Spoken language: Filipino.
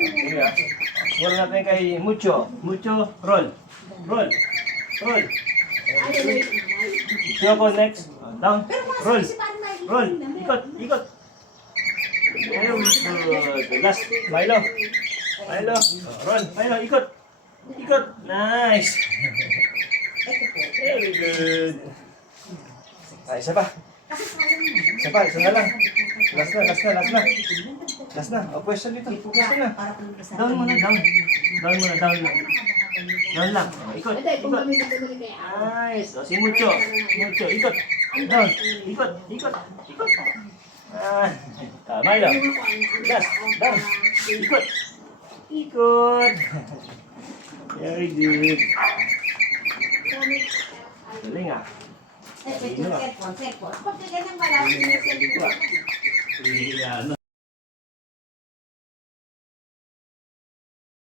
Sige ah. Siguro natin kay Mucho. Mucho, roll. Roll. Roll. Choco next. Down. Roll. Roll. Ikot. Ikot. Very good. Last. Milo. Milo. Roll. Milo. Ikot. Ikot. Nice. Very good. Ay, isa pa. Isa pa. Isa na lang. Last na. Last na. Last na. Last na. O, pwesto dito. Pwesto na. Down muna. Down. Down muna. Down lang. Down lang. O, ikot. Ikot. Nice. O, si Mucho. Mucho. Ikot. Down. Ikot. Ikot. Ikot. Ah, Milo. Last. Down. Ikot. Ikot. Very good. Galing ah. Pag ganyan malaki, Iya.